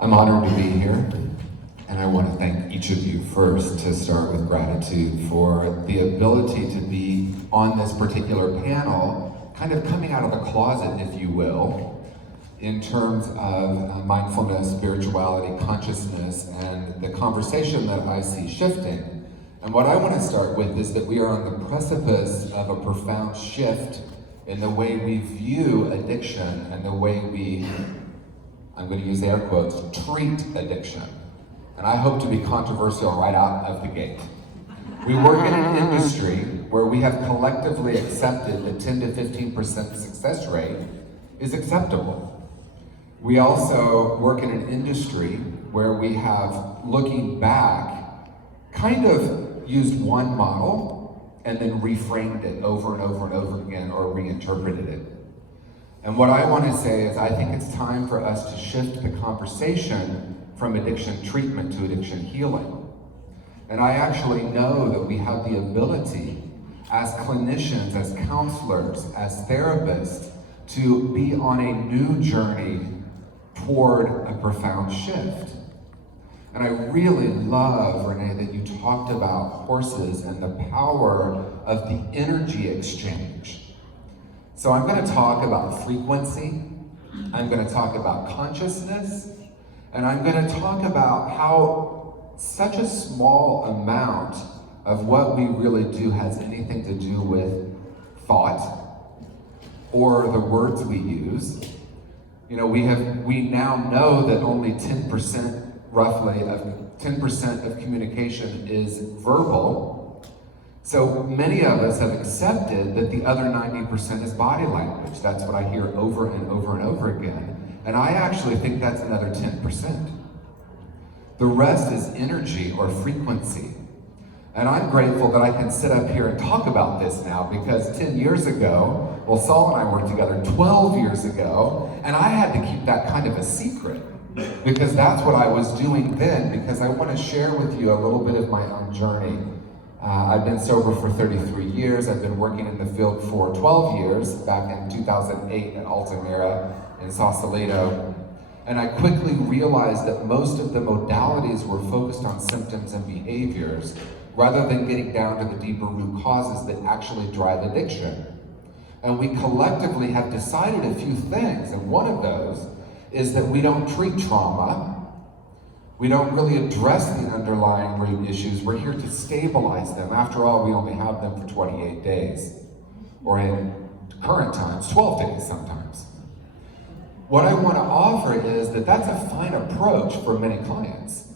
I'm honored to be here, and I want to thank each of you first to start with gratitude for the ability to be on this particular panel, kind of coming out of the closet, if you will, in terms of mindfulness, spirituality, consciousness, and the conversation that I see shifting. And what I want to start with is that we are on the precipice of a profound shift in the way we view addiction and the way we, I'm going to use air quotes, treat addiction. And I hope to be controversial right out of the gate. We work in an industry where we have collectively accepted that 10 to 15% success rate is acceptable. We also work in an industry where we have, looking back, kind of used one model and then reframed it over and over and over again or reinterpreted it. And what I want to say is I think it's time for us to shift the conversation from addiction treatment to addiction healing. And I actually know that we have the ability as clinicians, as counselors, as therapists, to be on a new journey toward a profound shift. And I really love, Renee, that you talked about horses and the power of the energy exchange. So I'm going to talk about frequency, I'm going to talk about consciousness, and I'm going to talk about how such a small amount of what we really do has anything to do with thought or the words we use. You know, we now know that only 10%, roughly, of 10% of communication is verbal. So many of us have accepted that the other 90% is body language. That's what I hear over and over and over again. And I actually think that's another 10%. The rest is energy or frequency. And I'm grateful that I can sit up here and talk about this now, because 10 years ago, well, Saul and I worked together 12 years ago, and I had to keep that kind of a secret, because that's what I was doing then, because I want to share with you a little bit of my own journey. I've been sober for 33 years. I've been working in the field for 12 years, back in 2008 at Altamira in Sausalito. And I quickly realized that most of the modalities were focused on symptoms and behaviors, rather than getting down to the deeper root causes that actually drive addiction. And we collectively have decided a few things, and one of those is that we don't treat trauma. We don't really address the underlying root issues. We're here to stabilize them. After all, we only have them for 28 days, or in current times, 12 days sometimes. What I want to offer is that that's a fine approach for many clients.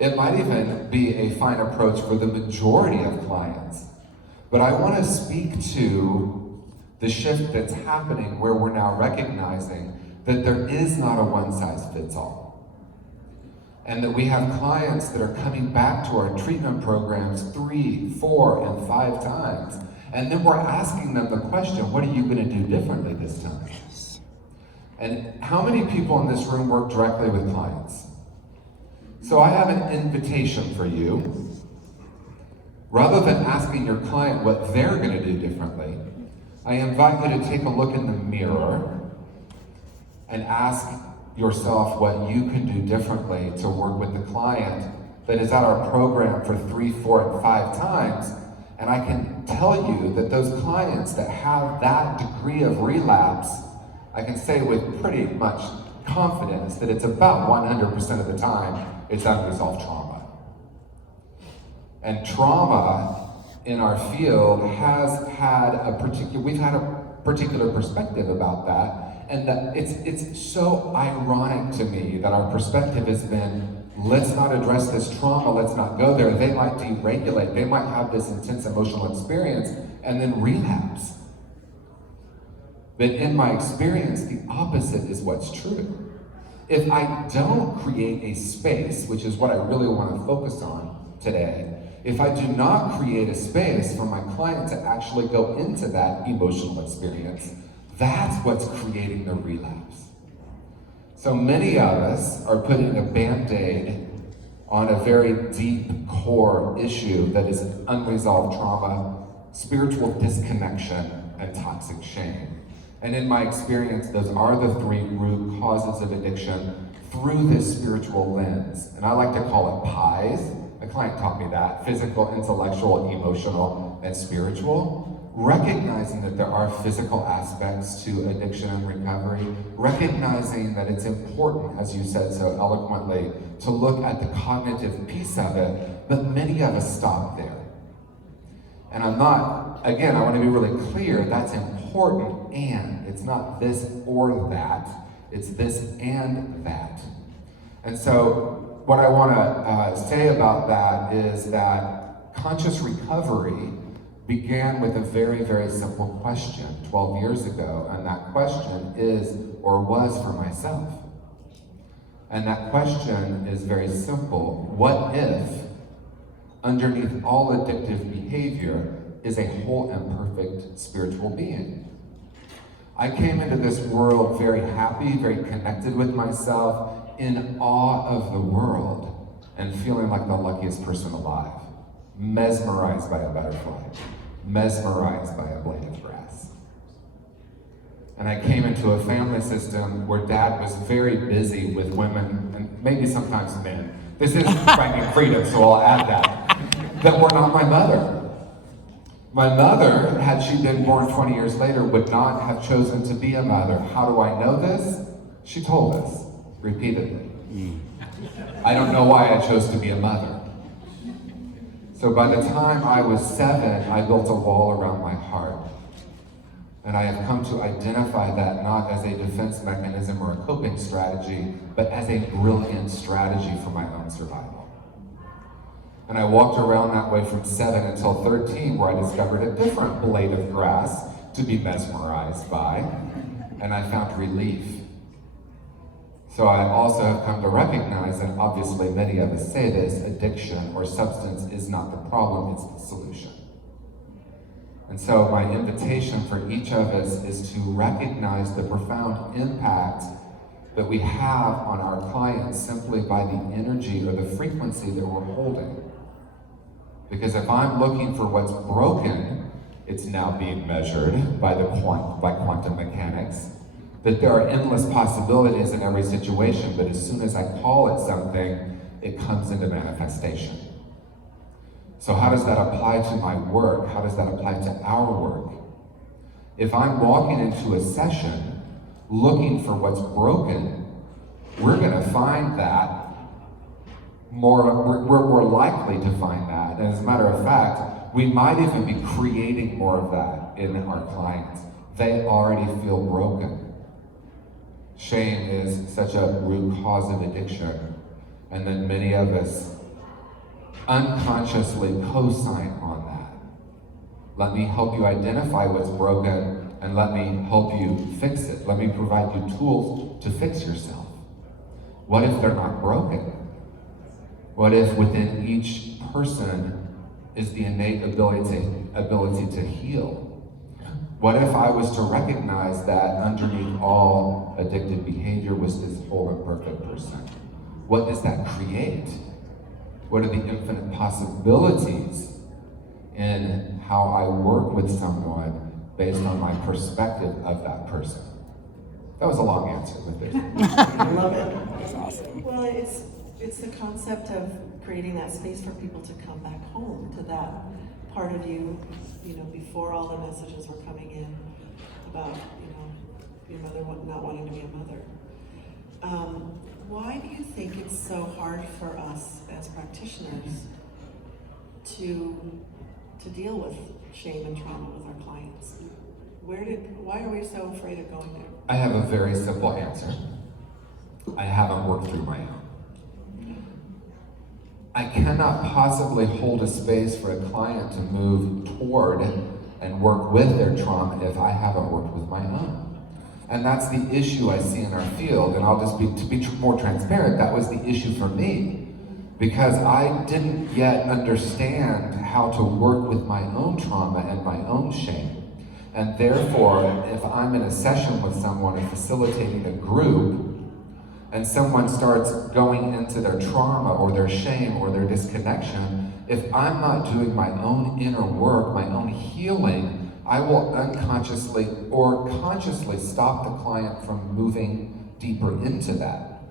It might even be a fine approach for the majority of clients. But I want to speak to the shift that's happening, where we're now recognizing that there is not a one-size-fits-all. And that we have clients that are coming back to our treatment programs 3, 4, and 5 times. And then we're asking them the question, what are you going to do differently this time? And how many people in this room work directly with clients? So I have an invitation for you. Rather than asking your client what they're going to do differently, I invite you to take a look in the mirror and ask yourself what you can do differently to work with the client that is at our program for 3, 4, and 5 times. And I can tell you that those clients that have that degree of relapse, I can say with pretty much confidence that it's about 100% of the time it's unresolved trauma. And trauma in our field has had we've had a particular perspective about that. And that it's so ironic to me that our perspective has been, let's not address this trauma, let's not go there. They might deregulate, they might have this intense emotional experience and then relapse. But in my experience, the opposite is what's true. If I don't create a space, which is what I really want to focus on today, if I do not create a space for my client to actually go into that emotional experience, that's what's creating the relapse. So many of us are putting a Band-Aid on a very deep core issue that is unresolved trauma, spiritual disconnection, and toxic shame. And in my experience, those are the 3 root causes of addiction through this spiritual lens. And I like to call it pies. My client taught me that: physical, intellectual, emotional, and spiritual. Recognizing that there are physical aspects to addiction and recovery, recognizing that it's important, as you said so eloquently, to look at the cognitive piece of it, but many of us stop there. And I'm not, again, I want to be really clear, that's important, and it's not this or that, it's this and that. And so what I want to say about that is that conscious recovery began with a very, very simple question 12 years ago, and that question is, or was, for myself. And that question is very simple. What if, underneath all addictive behavior, is a whole and perfect spiritual being? I came into this world very happy, very connected with myself, in awe of the world, and feeling like the luckiest person alive. Mesmerized by a butterfly, mesmerized by a blade of grass. And I came into a family system where dad was very busy with women, and maybe sometimes men. This is finding freedom, so I'll add that were not my mother. My mother, had she been born 20 years later, would not have chosen to be a mother. How do I know this? She told us repeatedly. I don't know why I chose to be a mother. So by the time I was 7, I built a wall around my heart. And I have come to identify that not as a defense mechanism or a coping strategy, but as a brilliant strategy for my own survival. And I walked around that way from 7 until 13, where I discovered a different blade of grass to be mesmerized by, and I found relief. So I also have come to recognize, and obviously many of us say this, addiction or substance is not the problem, it's the solution. And so my invitation for each of us is to recognize the profound impact that we have on our clients simply by the energy or the frequency that we're holding. Because if I'm looking for what's broken, it's now being measured by quantum mechanics, that there are endless possibilities in every situation, but as soon as I call it something, it comes into manifestation. So how does that apply to my work? How does that apply to our work? If I'm walking into a session looking for what's broken, we're gonna find that we're more likely to find that. And as a matter of fact, we might even be creating more of that in our clients. They already feel broken. Shame is such a root cause of addiction, and then many of us unconsciously co-sign on that. Let me help you identify what's broken, and let me help you fix it. Let me provide you tools to fix yourself. What if they're not broken? What if within each person is the innate ability to heal? What if I was to recognize that underneath all addictive behavior was this whole and perfect person? What does that create? What are the infinite possibilities in how I work with someone based on my perspective of that person? That was a long answer, but there's I love it. That's awesome. Well, it's the concept of creating that space for people to come back home to that part of you, before all the messages were coming in about, your mother not wanting to be a mother. Why do you think it's so hard for us as practitioners to deal with shame and trauma with our clients? Why are we so afraid of going there? I have a very simple answer. I haven't worked through my own. I cannot possibly hold a space for a client to move toward and work with their trauma if I haven't worked with my own. And that's the issue I see in our field, and I'll just to be more transparent, that was the issue for me. Because I didn't yet understand how to work with my own trauma and my own shame. And therefore, if I'm in a session with someone or facilitating a group, and someone starts going into their trauma or their shame or their disconnection, if I'm not doing my own inner work, my own healing, I will unconsciously or consciously stop the client from moving deeper into that.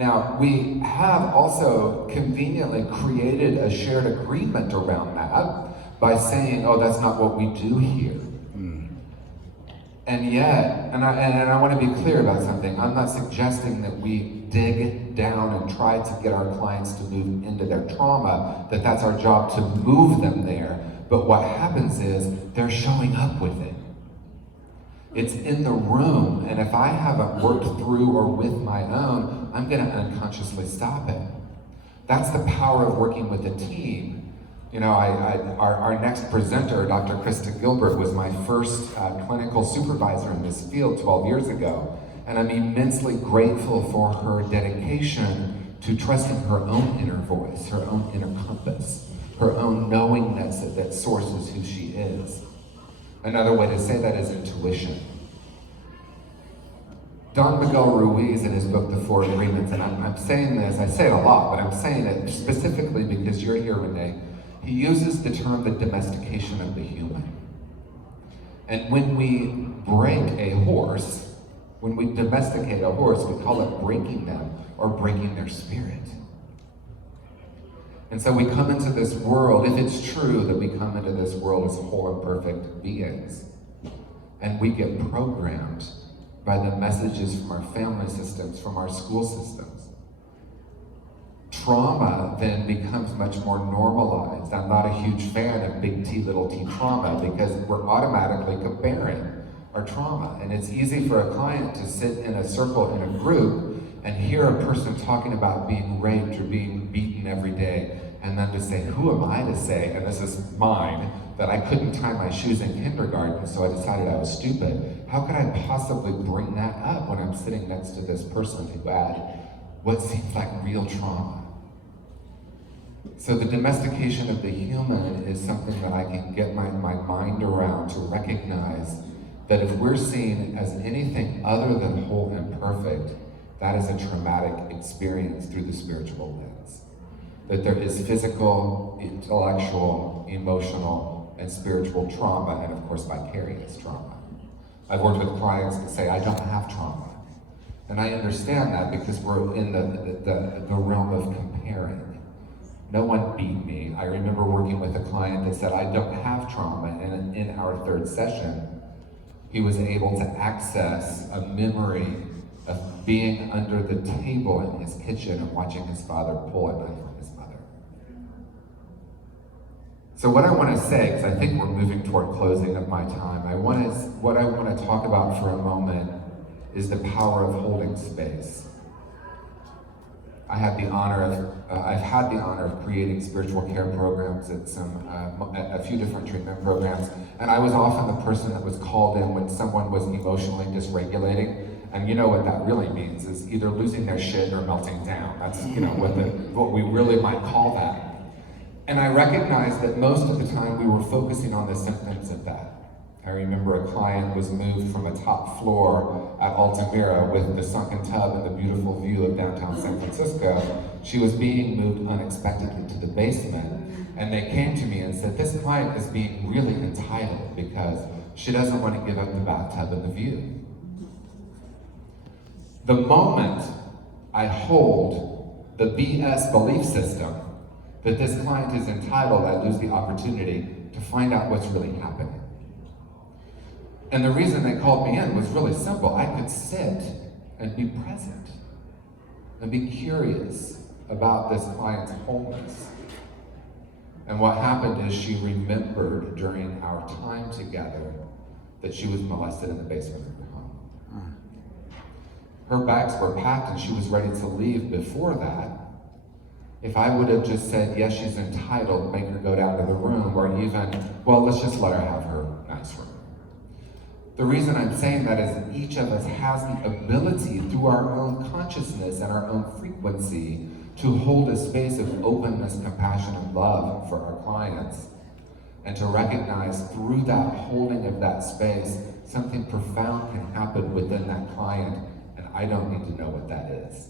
Now, we have also conveniently created a shared agreement around that by saying, oh, that's not what we do here. And yet, and I want to be clear about something, I'm not suggesting that we dig down and try to get our clients to move into their trauma, that that's our job to move them there. But what happens is they're showing up with it. It's in the room, and if I haven't worked through or with my own, I'm going to unconsciously stop it. That's the power of working with a team. You know, our next presenter, Dr. Krista Gilbert, was my first clinical supervisor in this field 12 years ago, and I'm immensely grateful for her dedication to trusting her own inner voice, her own inner compass, her own knowingness that sources who she is. Another way to say that is intuition. Don Miguel Ruiz, in his book, The Four Agreements, and I'm saying this, I say it a lot, but I'm saying it specifically because you're here, Renee. He uses the term the domestication of the human. And when we break a horse, when we domesticate a horse, we call it breaking them or breaking their spirit. And so we come into this world, if it's true that we come into this world as whole and perfect beings, and we get programmed by the messages from our family systems, from our school systems. Trauma then becomes much more normalized. I'm not a huge fan of big T, little t trauma because we're automatically comparing our trauma. And it's easy for a client to sit in a circle in a group and hear a person talking about being raped or being beaten every day, and then to say, who am I to say, and this is mine, that I couldn't tie my shoes in kindergarten, so I decided I was stupid. How could I possibly bring that up when I'm sitting next to this person who had what seems like real trauma? So the domestication of the human is something that I can get my mind around to recognize that if we're seen as anything other than whole and perfect, that is a traumatic experience through the spiritual lens. That there is physical, intellectual, emotional, and spiritual trauma, and of course vicarious trauma. I've worked with clients that say, I don't have trauma. And I understand that because we're in the realm of comparing. No one beat me. I remember working with a client that said, I don't have trauma, and in our third session, he was able to access a memory of being under the table in his kitchen and watching his father pull a knife from his mother. So what I want to say, because I think we're moving toward closing of my time, what I want to talk about for a moment is the power of holding space. I've had the honor of creating spiritual care programs at a few different treatment programs, and I was often the person that was called in when someone was emotionally dysregulating, and you know what that really means is either losing their shit or melting down. That's what we really might call that. And I recognized that most of the time we were focusing on the symptoms of that. I remember a client was moved from a top floor at Altamira with the sunken tub and the beautiful view of downtown San Francisco. She was being moved unexpectedly to the basement, and they came to me and said, this client is being really entitled because she doesn't want to give up the bathtub and the view. The moment I hold the BS belief system that this client is entitled, I lose the opportunity to find out what's really happening. And the reason they called me in was really simple. I could sit and be present and be curious about this client's wholeness. And what happened is she remembered during our time together that she was molested in the basement of her home. Her bags were packed and she was ready to leave before that. If I would have just said, yes, she's entitled, make her go down to the room, or even, well, let's just let her have her nice room. The reason I'm saying that is each of us has the ability through our own consciousness and our own frequency to hold a space of openness, compassion, and love for our clients, and to recognize through that holding of that space, something profound can happen within that client, and I don't need to know what that is.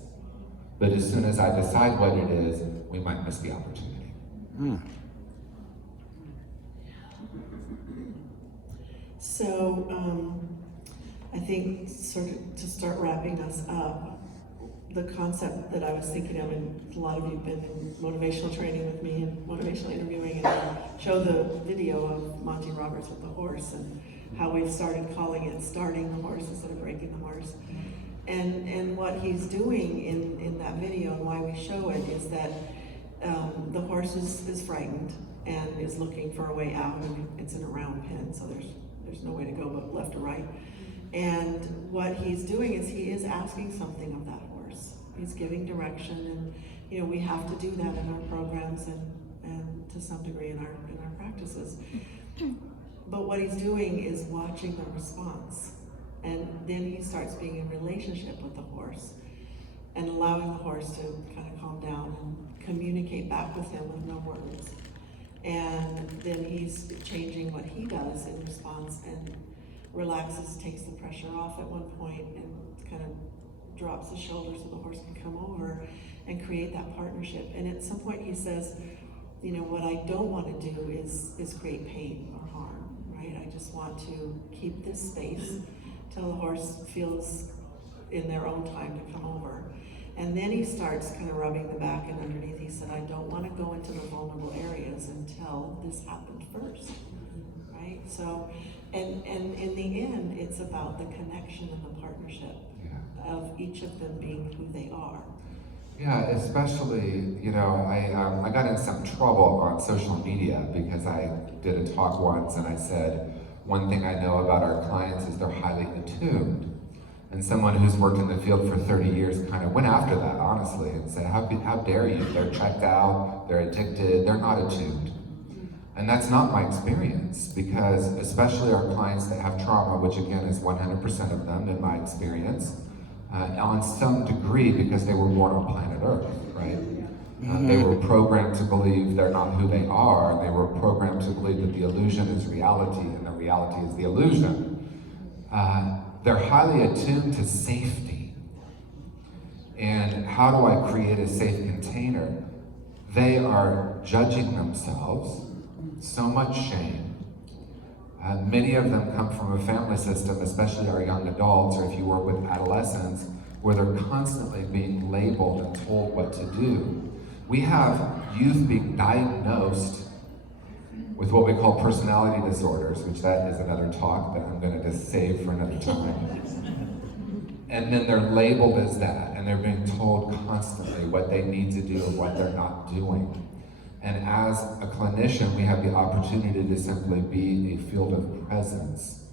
But as soon as I decide what it is, we might miss the opportunity. So I think sort of to start wrapping us up, the concept that I was thinking of, and a lot of you have been in motivational training with me and motivational interviewing, and I show the video of Monty Roberts with the horse and how we've started calling it starting the horse instead of breaking the horse. And what he's doing in that video and why we show it is that the horse is frightened and is looking for a way out, and it's in a round pen, so there's no way to go but left or right. And what he's doing is he is asking something of that horse. He's giving direction, and we have to do that in our programs and to some degree in our practices. But what he's doing is watching the response, and then he starts being in relationship with the horse and allowing the horse to kind of calm down and communicate back with him with no words. And then he's changing what he does in response and relaxes, takes the pressure off at one point, and kind of drops the shoulder so the horse can come over and create that partnership. And at some point he says, what I don't want to do is create pain or harm, right? I just want to keep this space till the horse feels in their own time to come over. And then he starts kind of rubbing the back and underneath. He said, I don't want to go into the vulnerable areas until this happened first, right? So, and in the end, it's about the connection and the partnership of each of them being who they are. Yeah, especially, I got in some trouble on social media because I did a talk once and I said, one thing I know about our clients is they're highly attuned. And someone who's worked in the field for 30 years kind of went after that, honestly, and said, how dare you? They're checked out, they're addicted, they're not attuned. And that's not my experience, because especially our clients that have trauma, which again is 100% of them in my experience, on some degree because they were born on planet Earth, right? They were programmed to believe they're not who they are, and they were programmed to believe that the illusion is reality and the reality is the illusion. They're highly attuned to safety. And how do I create a safe container? They are judging themselves, so much shame. Many of them come from a family system, especially our young adults, or if you work with adolescents, where they're constantly being labeled and told what to do. We have youth being diagnosed with what we call personality disorders, which that is another talk that I'm going to just save for another time. And then they're labeled as that, and they're being told constantly what they need to do and what they're not doing. And as a clinician, we have the opportunity to simply be a field of presence.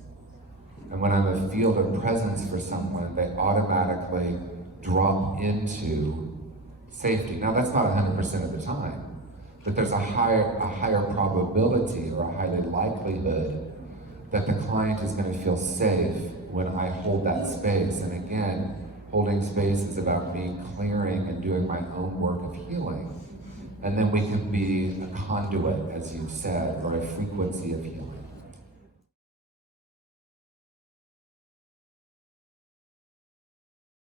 And when I'm a field of presence for someone, they automatically drop into safety. Now, that's not 100% of the time, but there's a higher probability or a higher likelihood that the client is going to feel safe when I hold that space. And again, holding space is about me clearing and doing my own work of healing. And then we can be a conduit, as you've said, or a frequency of healing.